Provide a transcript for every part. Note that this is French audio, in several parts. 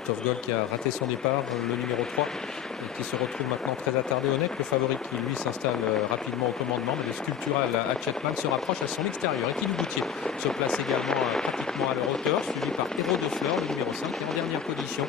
Heart of Gold qui a raté son départ, le numéro 3, et qui se retrouve maintenant très attardé. Honeck, le favori qui lui s'installe rapidement au commandement, mais le sculptural Hatchetman se rapproche à son extérieur. Et Étienne Boutier se place également pratiquement à leur hauteur, suivi par Héros de Fleur, le numéro 5, et en dernière position,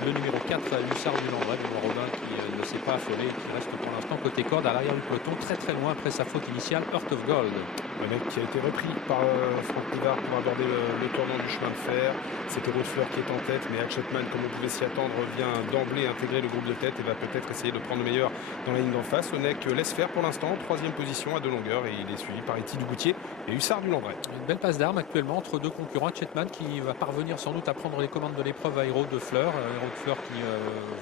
le numéro 4, Hussard du Landré, Benoît Robin qui ne s'est pas affolé et qui reste pour l'instant côté corde à l'arrière du peloton, très loin après sa faute initiale, Heart of Gold. Honeck qui a été repris par Franck Nivard pour aborder le tournant du chemin de fer. C'est Héros de Fleur qui est en tête, mais Hatchetman, comme on pouvait s'y attendre, vient d'emblée intégrer le groupe de tête et va peut-être essayer de prendre le meilleur dans la ligne d'en face. Honeck laisse faire pour l'instant, troisième position à 2 longueurs, et il est suivi par Étienne Dugoutier et Hussard du Landré. Une belle passe d'armes actuellement entre deux concurrents. Hatchetman qui va parvenir sans doute à prendre les commandes de l'épreuve à Héros de Fleur. Héros de Fleur qui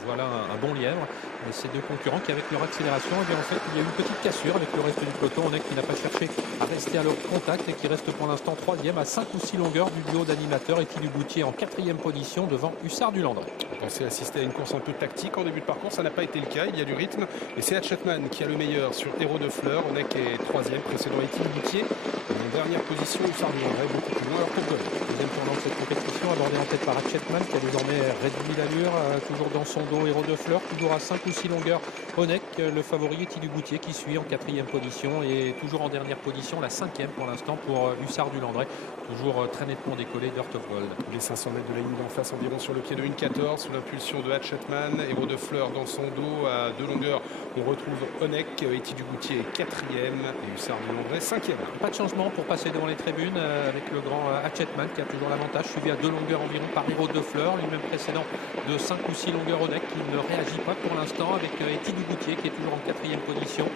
voilà un bon lièvre. Et ces deux concurrents qui, avec leur accélération, eh bien, en fait, il y a eu une petite cassure avec le reste du peloton. Honeck qui n'a pas cherché à rester à leur contact et qui reste pour l'instant troisième à 5 ou 6 longueurs du duo d'animateurs. Étienne Dugoutier en quatrième position devant Hussard du Landré. On pensait assister à une course un peu tactique en début de parcours, ça n'a pas été le cas, il y a du rythme. Et c'est Hatchetman qui a le meilleur sur Héros de Fleur. Honeck est troisième, précédant Étienne Dugoutier. En dernière position, Hussard du Landré, beaucoup plus loin, Heart of Gold. Deuxième tournant de cette compétition, abordé en tête par Hatchetman qui a désormais réduit l'allure, toujours dans son dos Héros de Fleur, toujours à 5 ou 6 longueurs. Honeck, le favori, Étienne Dugoutier qui suit en quatrième position et toujours en dernière position, la cinquième pour l'instant pour Hussard du Landré, toujours très nettement décollé d'Heart of Gold. Les 500 mètres de la ligne d'en face environ sur le pied de 1,14 sous l'impulsion de Hatchetman. Héros de Fleur dans son dos à 2 longueurs. On retrouve Honeck, Étienne Dugoutier quatrième et Hussard du Landré cinquième. Pas de changement pour passer devant les tribunes avec le grand Hatchetman qui a toujours l'avantage, suivi à 2 longueurs environ par Héros de Fleur, lui-même précédent de 5 ou 6 longueurs. Honeck qui ne réagit pas pour l'instant avec Étienne Dugoutier qui est toujours en quatrième position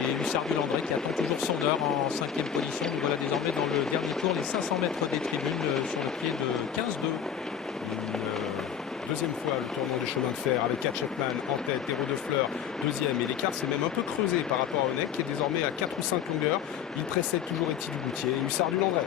et Hussard du Landré qui attend toujours son heure en cinquième position. Nous voilà désormais dans le dernier tour, les 500 mètres des tribunes sur le pied de 15-2. Deuxième fois le tournant du chemin de fer avec Hatchetman en tête, Héros de Fleur deuxième, et l'écart s'est même un peu creusé par rapport à Honeck qui est désormais à 4 ou 5 longueurs. Il précède toujours Étienne Dugoutier et Hussard du Landré.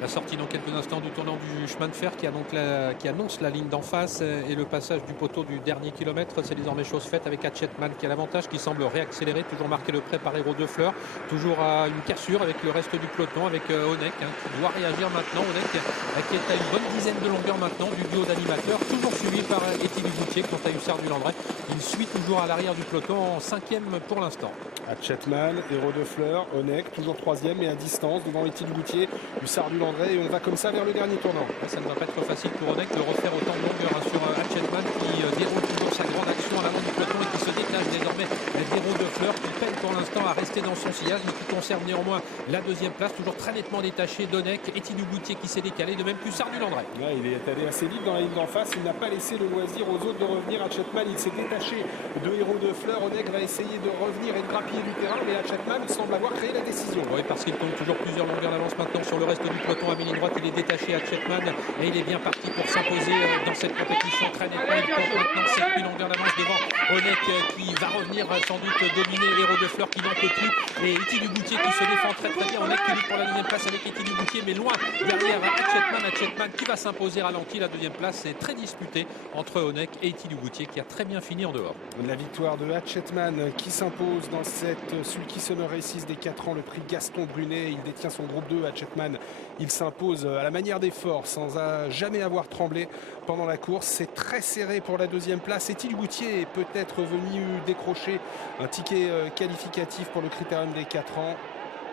La sortie dans quelques instants du tournant du chemin de fer qui annonce la ligne d'en face et le passage du poteau du dernier kilomètre. C'est désormais chose faite avec Hatchetman qui a l'avantage, qui semble réaccélérer, toujours marqué le prêt par Héros de Fleur, toujours à une cassure avec le reste du peloton, avec Honeck qui doit réagir maintenant. Honeck qui est à une bonne dizaine de longueurs maintenant du duo d'animateurs, toujours suivi par Étienne Dugoutier. Quant à Hussard du Landré, il suit toujours à l'arrière du peloton en cinquième pour l'instant. Hatchetman, Héros de Fleur, Honeck toujours troisième et à distance devant Étienne Dugoutier, Hussard du Landré, et on va comme ça vers le dernier tournant. Ça ne va pas être facile pour Honeck de refaire autant de longueur sur Hatchetman qui déroule toujours sa grande action à l'avant du peloton et qui se détache désormais d'Héros de Fleur qui peine pour l'instant à rester dans son sillage mais qui conserve néanmoins la deuxième place, toujours très nettement détaché d'Honeck. Étienne Dugoutier qui s'est décalé, de même qu'Hussard du Landré. Là, il est allé assez vite dans la ligne d'en face, il n'a pas laissé le loisir aux autres de revenir. Hatchetman, il s'est détaché de Héros de Fleur. Honeck va essayer de revenir et de grappiller du terrain, mais Hatchetman semble avoir créé la décision. Oui, parce qu'il compte toujours plusieurs longueurs d'avance maintenant sur le reste du peloton à mi-ligne droite. Il est détaché Hatchetman et il est bien parti pour s'imposer dans cette compétition très nettement. Il compte maintenant 7 longueurs d'avance devant Honeck qui va revenir sans doute dominer Héros de Fleur qui n'en peut plus, et Étienne Dugoutier qui se défend très bien. Honeck qui lutte pour la deuxième place avec Étienne Dugoutier, mais loin derrière Hatchetman qui va s'imposer ralenti. La deuxième place est très disputée entre Honeck et Étienne Dugoutier qui a très bien fini en dehors. La victoire de Hatchetman qui s'impose dans cette Sulky Summer Races des 4 ans, le prix Gaston Brunet. Il détient son groupe 2. Hatchetman, il s'impose à la manière des forts sans jamais avoir tremblé pendant la course. C'est très serré pour la deuxième place. Étienne Dugoutier est peut-être venu décrocher un ticket qualificatif pour le critérium des 4 ans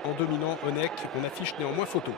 en dominant Honeck. On affiche néanmoins photo.